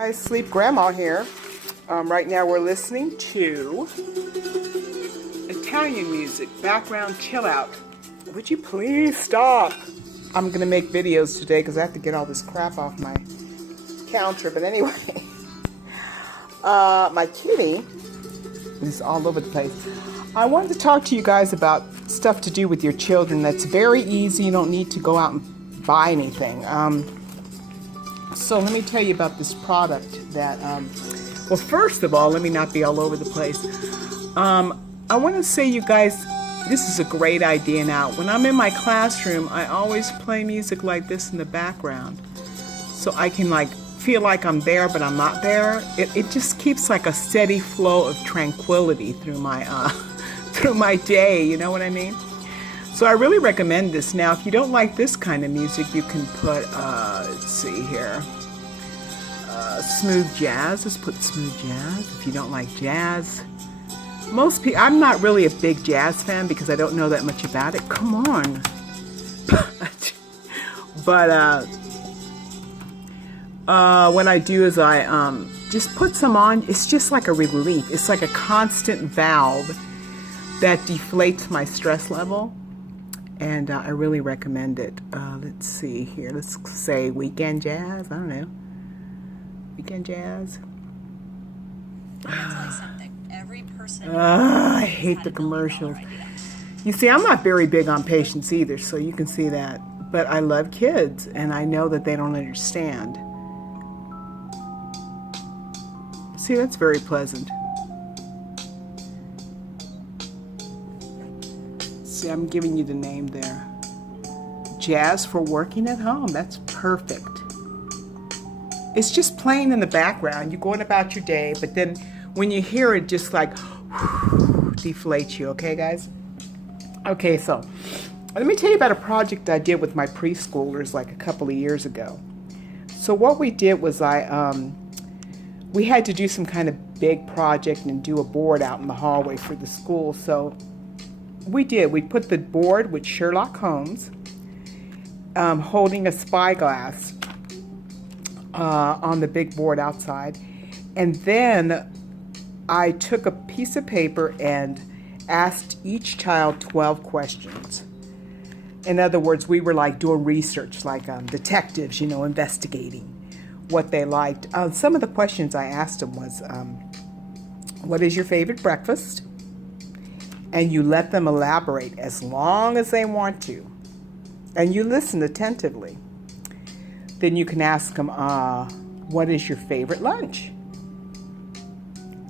Hi, Sleep Grandma here. Right now we're listening to Italian music, background chill out. Would you please stop? I'm gonna make videos today because I have to get all this crap off my counter. But anyway, my kitty is all over the place. I wanted to talk to you guys about stuff to do with your children that's very easy. You don't need to go out and buy anything. So let me tell you about this product that, well, first of all, let me not be all over the place. I want to say, you guys, this is a great idea now. When I'm in my classroom, I always play music like this in the background. So I can feel like I'm there, but I'm not there. It just keeps like a steady flow of tranquility through my, through my day, you know what I mean? So I really recommend this. Now, if you don't like this kind of music, you can put, let's see here, smooth jazz. Let's put smooth jazz. If you don't like jazz, most people, I'm not really a big jazz fan because I don't know that much about it. Come on. But what I do is I just put some on. It's just like a relief. It's like a constant valve that deflates my stress level. And I really recommend it. Let's see here. Let's say weekend jazz. I don't know. Weekend jazz. I hate the commercials. You see, I'm not very big on patience either, so you can see that. But I love kids, and I know that they don't understand. See, that's very pleasant. See, I'm giving you the name there. Jazz for working at home. That's perfect. It's just playing in the background. You're going about your day, but then when you hear it, just like deflates you. Okay, guys? Okay, so let me tell you about a project I did with my preschoolers like a couple of years ago. So what we did was we had to do some kind of big project and do a board out in the hallway for the school. So we put the board with Sherlock Holmes holding a spyglass on the big board outside. And then I took a piece of paper and asked each child 12 questions. In other words, we were like doing research, like detectives, you know, investigating what they liked. Some of the questions I asked them was, what is your favorite breakfast? And you let them elaborate as long as they want to. And you listen attentively. Then you can ask them, what is your favorite lunch?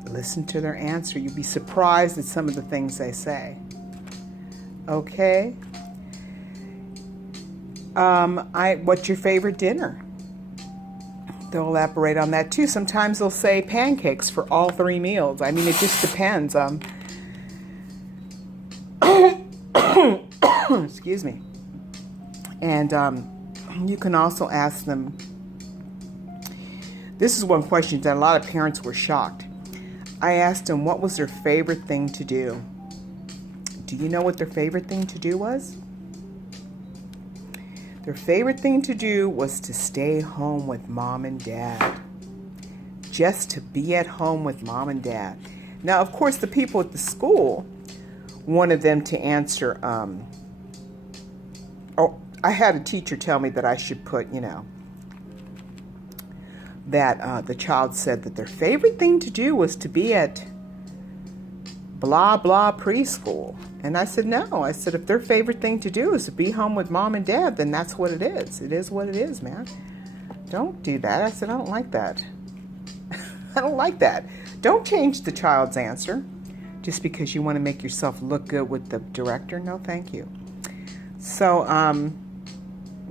Listen to their answer. You'd be surprised at some of the things they say. Okay. What's your favorite dinner? They'll elaborate on that too. Sometimes they'll say pancakes for all 3 meals. I mean, it just depends. Excuse me. And you can also ask them, this is one question that a lot of parents were shocked. I asked them what was their favorite thing to do. Do you know what their favorite thing to do was? Their favorite thing to do was to stay home with mom and dad. Just to be at home with mom and dad. Now, of course, the people at the school wanted them to answer, I had a teacher tell me that I should put, you know, that the child said that their favorite thing to do was to be at blah, blah preschool. And I said, no. I said, if their favorite thing to do is to be home with mom and dad, then that's what it is. It is what it is, man. Don't do that. I said, I don't like that. I don't like that. Don't change the child's answer just because you want to make yourself look good with the director. No, thank you. So,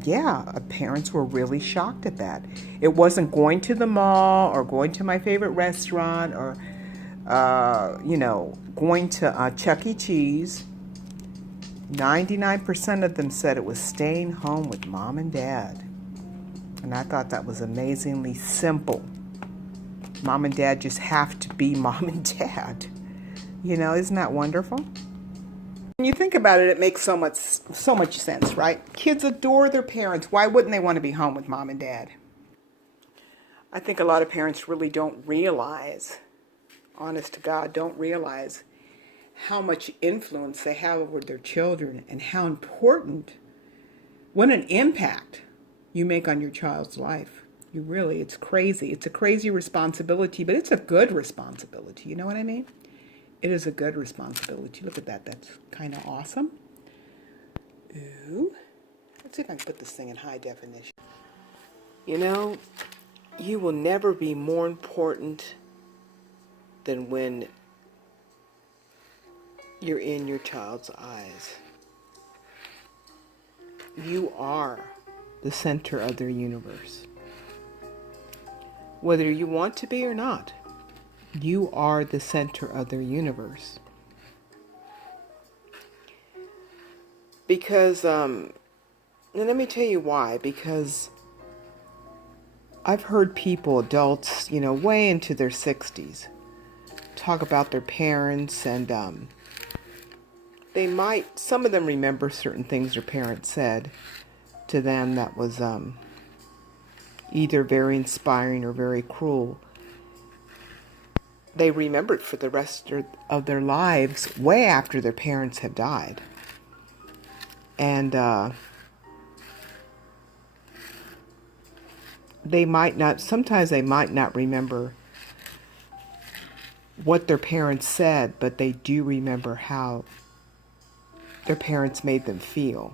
yeah, parents were really shocked at that. It wasn't going to the mall or going to my favorite restaurant or, you know, going to Chuck E. Cheese. 99% of them said it was staying home with mom and dad. And I thought that was amazingly simple. Mom and dad just have to be mom and dad. You know, isn't that wonderful? When you think about it, it makes so much sense, right? Kids adore their parents. Why wouldn't they want to be home with mom and dad? I think a lot of parents really don't realize, honest to God, don't realize how much influence they have over their children and how important, what an impact you make on your child's life. You really, it's crazy. It's a crazy responsibility, but it's a good responsibility. You know what I mean? It is a good responsibility. Look at that. That's kind of awesome. Ooh. Let's see if I can put this thing in high definition. You know, you will never be more important than when you're in your child's eyes. You are the center of their universe. Whether you want to be or not, you are the center of their universe. Because, and let me tell you why. Because I've heard people, adults, you know, way into their 60s, talk about their parents, and they might, some of them remember certain things their parents said to them that was either very inspiring or very cruel. They remembered for the rest of their lives, way after their parents have died. And they might not, sometimes they might not remember what their parents said, but they do remember how their parents made them feel.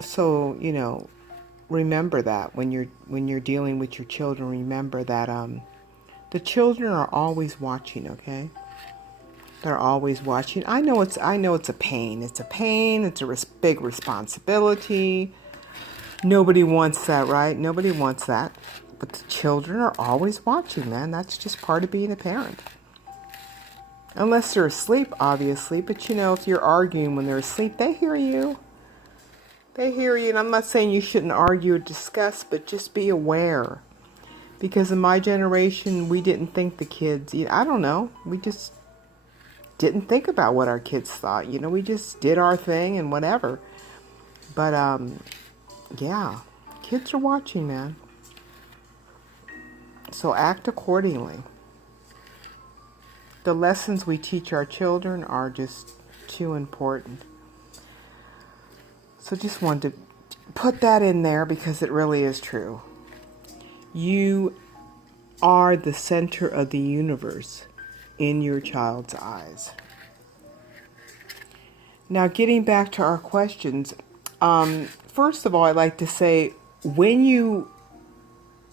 So, you know, remember that when you're dealing with your children. Remember that the children are always watching. Okay, they're always watching. I know it's a pain. It's a pain. It's a big responsibility. Nobody wants that, right? Nobody wants that. But the children are always watching, man. That's just part of being a parent. Unless they're asleep, obviously. But you know, if you're arguing when they're asleep, they hear you. They hear you, and I'm not saying you shouldn't argue or discuss, but just be aware. Because in my generation, we didn't think the kids, I don't know, we just didn't think about what our kids thought. You know, we just did our thing and whatever. But, yeah, kids are watching, man. So act accordingly. The lessons we teach our children are just too important. So just wanted to put that in there because it really is true. You are the center of the universe in your child's eyes. Now, getting back to our questions, first of all, I'd like to say, when you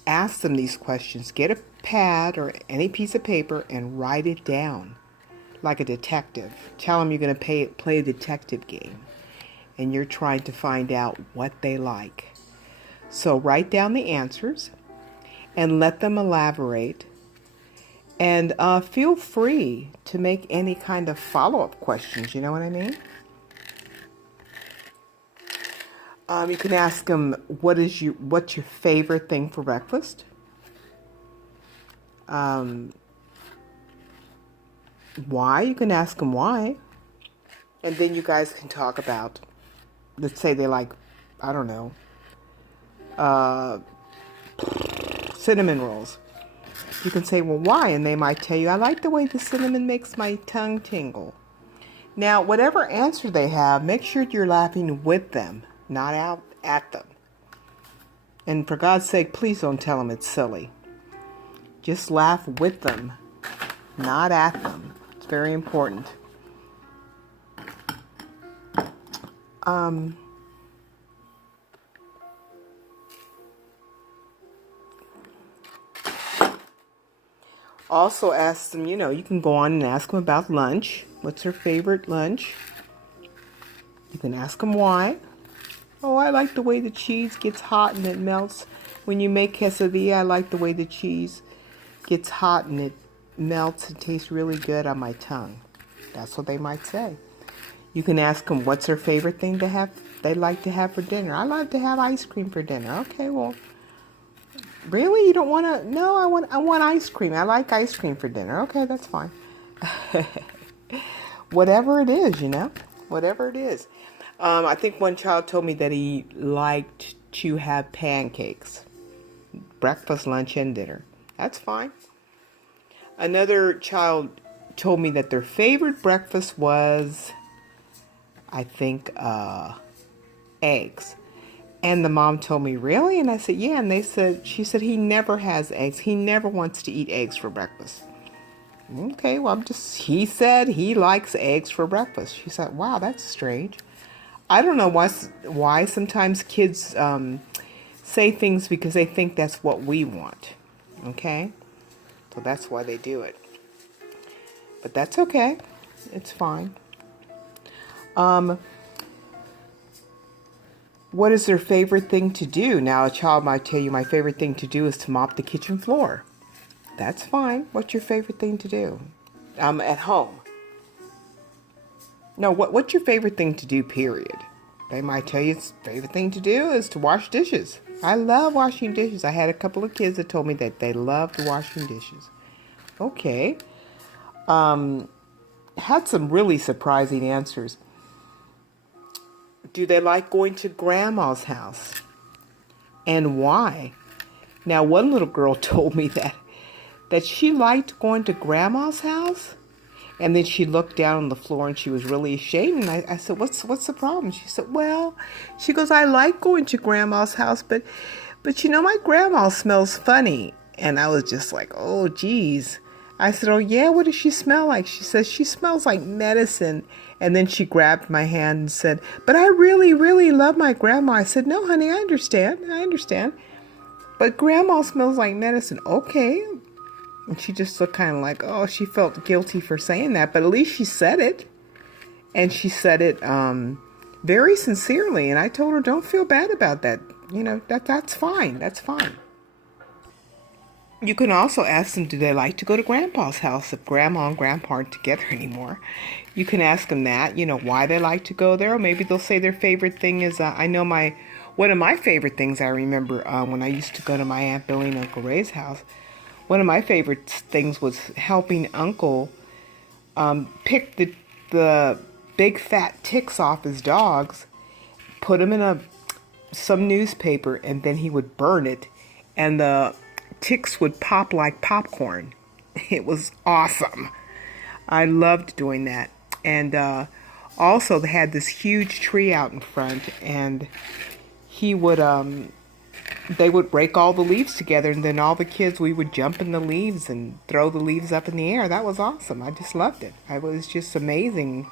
ask them these questions, get a pad or any piece of paper and write it down like a detective. Tell them you're going to play a detective game. And you're trying to find out what they like. So write down the answers and let them elaborate. And feel free to make any kind of follow-up questions. You know what I mean? You can ask them, what's your favorite thing for breakfast? Why? You can ask them why. And then you guys can talk about, let's say they like, I don't know, cinnamon rolls. You can say, well, why? And they might tell you, I like the way the cinnamon makes my tongue tingle. Now, whatever answer they have, make sure you're laughing with them, not out at them. And for God's sake, please don't tell them it's silly. Just laugh with them, not at them. It's very important. Also ask them, you know, you can go on and ask them about lunch. What's their favorite lunch? You can ask them why. Oh, I like the way the cheese gets hot and it melts. When you make quesadilla, I like the way the cheese gets hot and it melts and tastes really good on my tongue. That's what they might say. You can ask them what's their favorite thing to have, they like to have for dinner. I like to have ice cream for dinner. Okay, well, really? You don't want to? No, I want ice cream. I like ice cream for dinner. Okay, that's fine. Whatever it is, you know, whatever it is. I think one child told me that he liked to have pancakes breakfast, lunch, and dinner. That's fine. Another child told me that their favorite breakfast was, I think, eggs. And the mom told me, really? And I said, yeah. And she said, he never has eggs. He never wants to eat eggs for breakfast. Okay, well, he said he likes eggs for breakfast. She said, wow, that's strange. I don't know why sometimes kids say things because they think that's what we want. Okay? So that's why they do it. But that's okay. It's fine. What is their favorite thing to do? Now, a child might tell you, my favorite thing to do is to mop the kitchen floor. That's fine. What's your favorite thing to do? At home. No, what's your favorite thing to do, period? They might tell you favorite thing to do is to wash dishes. I love washing dishes. I had a couple of kids that told me that they loved washing dishes. Okay. Had some really surprising answers. Do they like going to grandma's house? And why? Now, one little girl told me that she liked going to grandma's house, and then she looked down on the floor and she was really ashamed. And I said, what's the problem? She said, well, she goes, I like going to grandma's house, but my grandma smells funny. And I was just like, oh, geez. I said, oh, yeah, what does she smell like? She says, she smells like medicine. And then she grabbed my hand and said, but I really, really love my grandma. I said, no, honey, I understand. But grandma smells like medicine. Okay. And she just looked kind of like, oh, she felt guilty for saying that. But at least she said it. And she said it very sincerely. And I told her, don't feel bad about that. That's fine. That's fine. You can also ask them, do they like to go to grandpa's house if grandma and grandpa aren't together anymore? You can ask them that, why they like to go there. Or maybe they'll say their favorite thing is, I know one of my favorite things I remember when I used to go to my Aunt Billy and Uncle Ray's house, one of my favorite things was helping Uncle pick the big fat ticks off his dogs, put them in some newspaper, and then he would burn it, and the ticks would pop like popcorn. It was awesome. I loved doing that. And also they had this huge tree out in front, and they would break all the leaves together, and then all the kids, we would jump in the leaves and throw the leaves up in the air. That was awesome. I just loved it. It was just amazing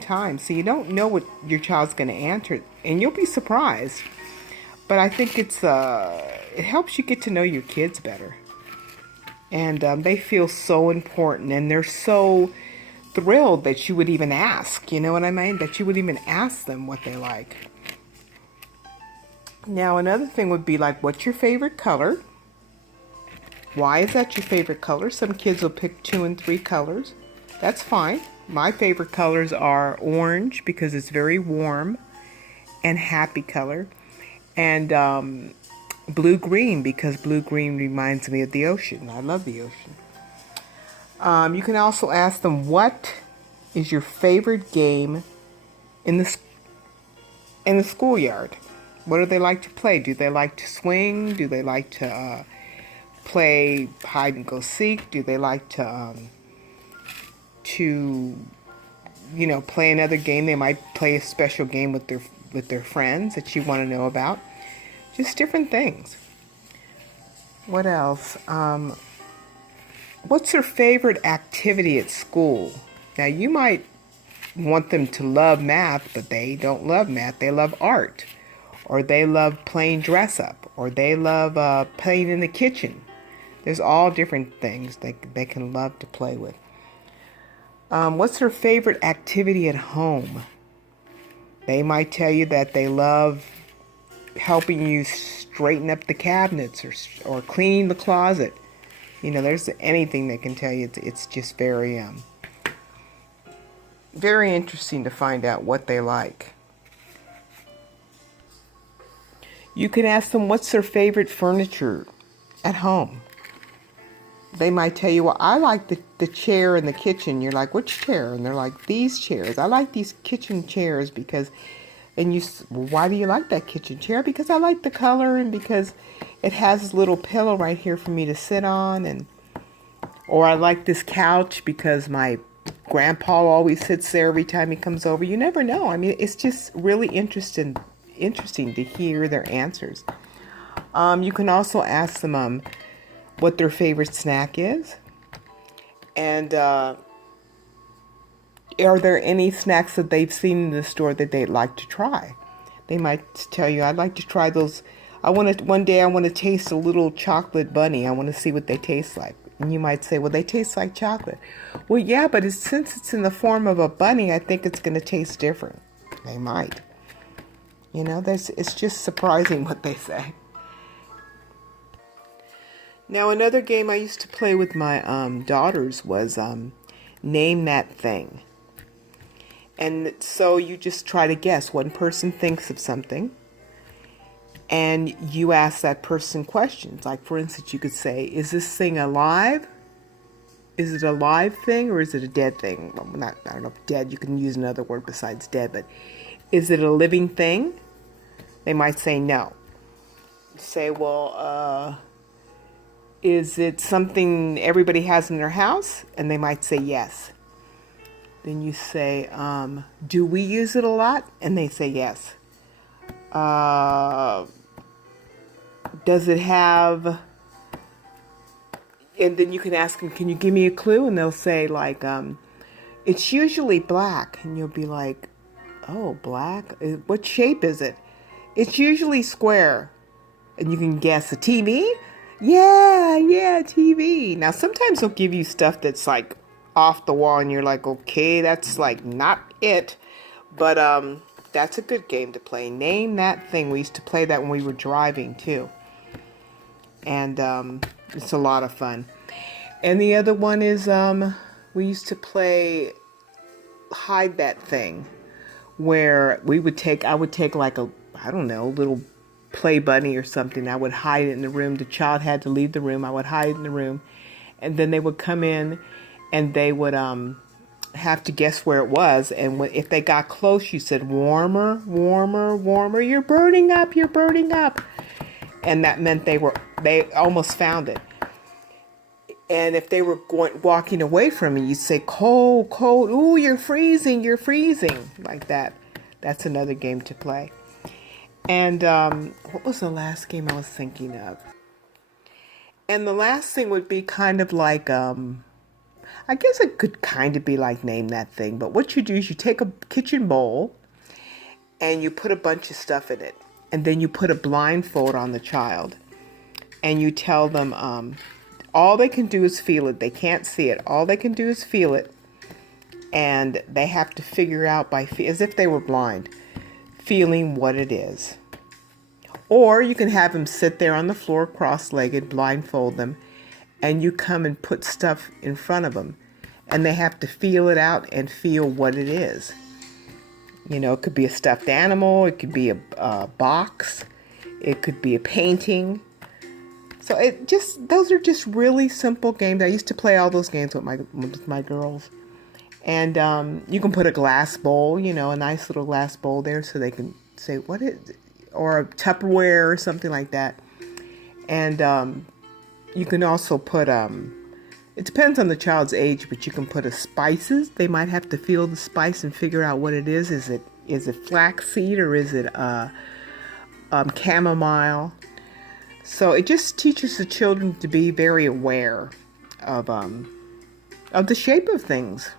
time. So you don't know what your child's going to answer, and you'll be surprised. But I think it helps you get to know your kids better. And they feel so important, and they're so thrilled that you would even ask. You know what I mean? That you would even ask them what they like. Now, another thing would be like, what's your favorite color? Why is that your favorite color? Some kids will pick 2 and 3 colors. That's fine. My favorite colors are orange because it's very warm and happy color. And blue-green because blue-green reminds me of the ocean. I love the ocean. You can also ask them, what is your favorite game in the schoolyard? What do they like to play? Do they like to swing? Do they like to play hide and go seek? Do they like to play another game? They might play a special game with their friends that you want to know about. Just different things. What else? What's their favorite activity at school? Now, you might want them to love math, but they don't love math. They love art, or they love playing dress up, or they love playing in the kitchen. There's all different things they can love to play with. What's their favorite activity at home? They might tell you that they love helping you straighten up the cabinets or cleaning the closet. There's anything they can tell you. It's just very very interesting to find out what they like. You can ask them, what's their favorite furniture at home? They might tell you, well, I like the chair in the kitchen. You're like, which chair? And they're like, these chairs. I like these kitchen chairs because, well, why do you like that kitchen chair? Because I like the color, and because It has a little pillow right here for me to sit on, and or I like this couch because my grandpa always sits there every time he comes over. You never know. I mean, it's just really interesting to hear their answers. You can also ask them what their favorite snack is, and are there any snacks that they've seen in the store that they'd like to try. They might tell you, I'd like to try those. One day I want to taste a little chocolate bunny. I want to see what they taste like. And you might say, well, they taste like chocolate. Well, yeah, but since it's in the form of a bunny, I think it's going to taste different. They might. You know, it's just surprising what they say. Now, another game I used to play with my daughters was Name That Thing. And so you just try to guess. One person thinks of something, and you ask that person questions. Like, for instance, you could say, is this thing alive? Is it a live thing, or is it a dead thing? Well, I don't know if dead, you can use another word besides dead, but is it a living thing? They might say no. You say, well, is it something everybody has in their house? And they might say yes. Then you say, do we use it a lot? And they say yes. Does it have... And then you can ask them, can you give me a clue? And they'll say, like, it's usually black. And you'll be like, oh, black? What shape is it? It's usually square. And you can guess a TV? Yeah, TV. Now, sometimes they'll give you stuff that's, like, off the wall. And you're like, okay, that's, like, not it. But that's a good game to play. Name That Thing. We used to play that when we were driving, too. And it's a lot of fun. And the other one is we used to play Hide That Thing, where I would take like a, I don't know, little play bunny or something. I would hide it in the room. The child had to leave the room. I would hide it in the room. And then they would come in and they would have to guess where it was. And if they got close, you said, warmer, warmer, warmer. You're burning up. You're burning up. And that meant they almost found it. And if they were walking away from you, you'd say, cold, cold. Ooh, you're freezing, like that. That's another game to play. And what was the last game I was thinking of? And the last thing would be kind of like, I guess it could kind of be like Name That Thing. But what you do is you take a kitchen bowl and you put a bunch of stuff in it. And then you put a blindfold on the child, and you tell them all they can do is feel it. They can't see it. All they can do is feel it, and they have to figure out as if they were blind, feeling what it is. Or you can have them sit there on the floor cross-legged, blindfold them, and you come and put stuff in front of them, and they have to feel it out and feel what it is. You know, it could be a stuffed animal, it could be a box, it could be a painting. So those are just really simple games. I used to play all those games with my girls. And you can put a glass bowl, you know, a nice little glass bowl there so they can say, what is it? Or a Tupperware or something like that. And you can also put, it depends on the child's age, but you can put spices. They might have to feel the spice and figure out what it is. Is it flaxseed or is it chamomile? So it just teaches the children to be very aware of the shape of things.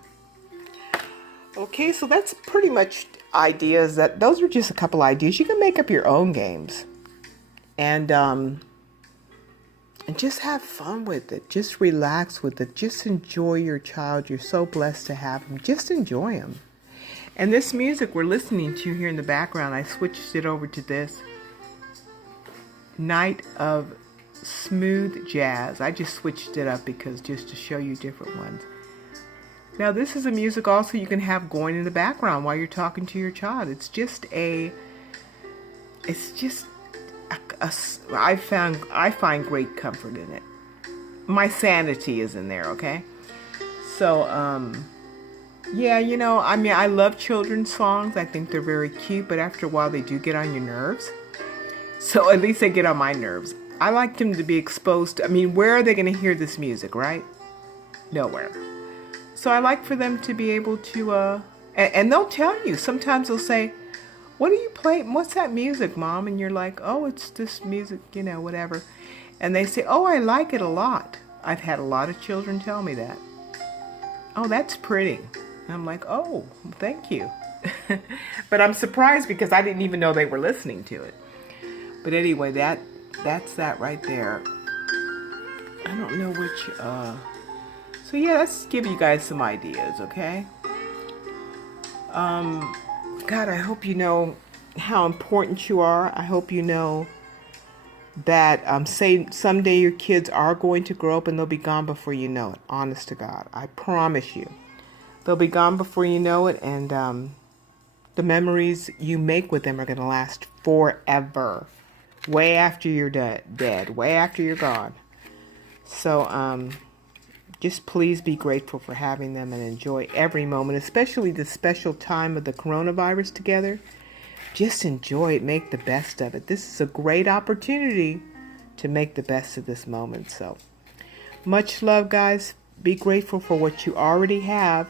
Okay, so that's pretty much ideas. Those are just a couple ideas. You can make up your own games, and just have fun with it. Just relax with it. Just enjoy your child. You're so blessed to have them. Just enjoy them. And this music we're listening to here in the background, I switched it over to this Night of Smooth Jazz. I just switched it up just to show you different ones. Now this is a music also you can have going in the background while you're talking to your child. I find great comfort in it. My sanity is in there, okay? So, yeah, you know, I mean, I love children's songs. I think they're very cute, but after a while they do get on your nerves. So at least they get on my nerves. I like them to be exposed to, I mean, where are they going to hear this music, right? Nowhere. So I like for them to be able to, and they'll tell you. Sometimes they'll say, what are you playing? What's that music, Mom? And you're like, oh, it's this music, you know, whatever. And they say, oh, I like it a lot. I've had a lot of children tell me that. Oh, that's pretty. And I'm like, oh, thank you. But I'm surprised because I didn't even know they were listening to it. But anyway, that's that right there. I don't know which, so yeah, let's give you guys some ideas, okay? God, I hope you know how important you are. I hope you know that say someday your kids are going to grow up and they'll be gone before you know it. Honest to God, I promise you. They'll be gone before you know it, and the memories you make with them are going to last forever. Way after you're dead, way after you're gone. So, just please be grateful for having them and enjoy every moment, especially the special time of the coronavirus together. Just enjoy it, make the best of it. This is a great opportunity to make the best of this moment. So, much love, guys. Be grateful for what you already have.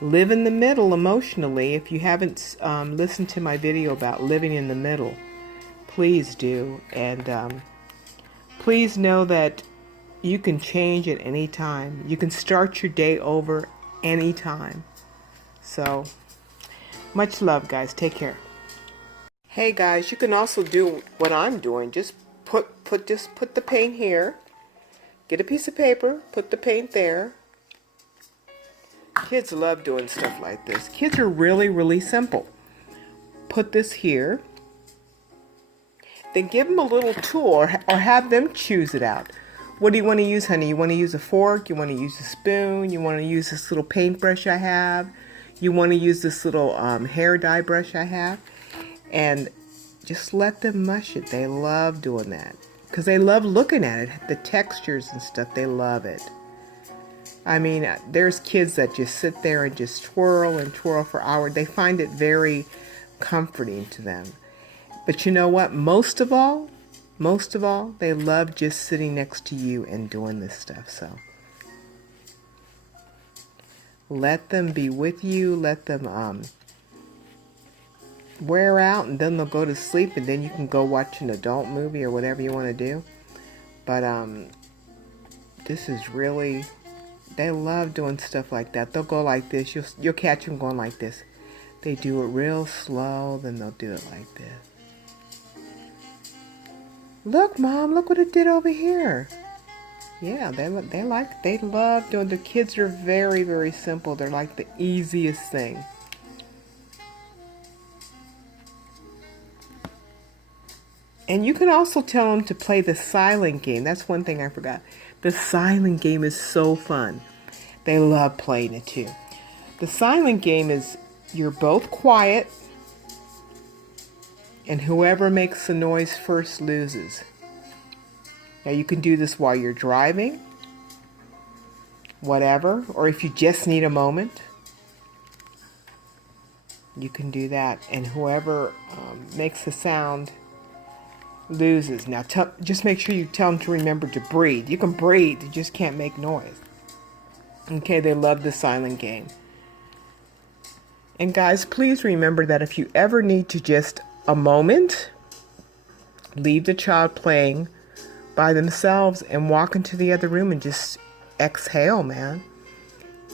Live in the middle emotionally. If you haven't listened to my video about living in the middle, please do. And please know that you can change at any time. You can start your day over anytime. So, much love, guys. Take care. Hey, guys, you can also do what I'm doing. Just put the paint here. Get a piece of paper. Put the paint there. Kids love doing stuff like this. Kids are really, really simple. Put this here. Then give them a little tool or have them choose it out. What do you want to use, honey? You want to use a fork? You want to use a spoon? You want to use this little paintbrush I have? You want to use this little hair dye brush I have? And just let them mush it. They love doing that. Because they love looking at it. The textures and stuff, they love it. I mean, there's kids that just sit there and just twirl and twirl for hours. They find it very comforting to them. But you know what? Most of all, they love just sitting next to you and doing this stuff. So let them be with you. Let them wear out, and then they'll go to sleep, and then you can go watch an adult movie or whatever you want to do. But this is really, they love doing stuff like that. They'll go like this. You'll catch them going like this. They do it real slow, then they'll do it like this. Look, Mom, look what it did over here. Yeah, they love doing, the kids are very, very simple. They're like the easiest thing. And you can also tell them to play the silent game. That's one thing I forgot. The silent game is so fun. They love playing it too. The silent game is you're both quiet, and whoever makes the noise first loses. Now you can do this while you're driving, whatever, or if you just need a moment, you can do that. And whoever makes the sound loses. Now just make sure you tell them to remember to breathe. You can breathe, you just can't make noise. Okay, they love the silent game. And guys, please remember that if you ever need to just a moment, leave the child playing by themselves and walk into the other room and just exhale, man.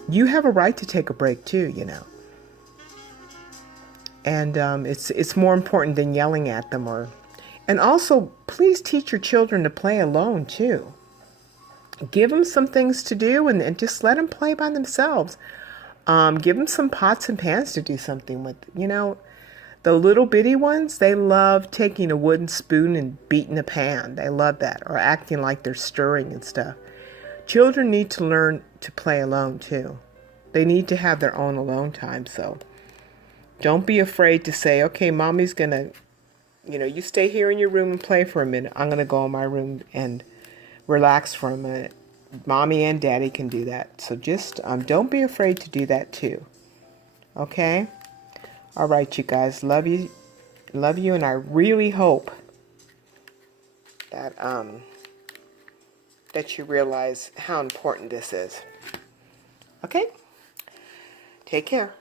You have a right to take a break too, you know. And it's more important than yelling at them. And also, please teach your children to play alone too. Give them some things to do and just let them play by themselves. Give them some pots and pans to do something with. You know, the little bitty ones, they love taking a wooden spoon and beating a pan. They love that, or acting like they're stirring and stuff. Children need to learn to play alone too. They need to have their own alone time. So don't be afraid to say, okay, mommy's gonna, you know, you stay here in your room and play for a minute. I'm gonna go in my room and relax for a minute. Mommy and daddy can do that. So just don't be afraid to do that too. Okay? All right, you guys. Love you. Love you, and I really hope that you realize how important this is. Okay? Take care.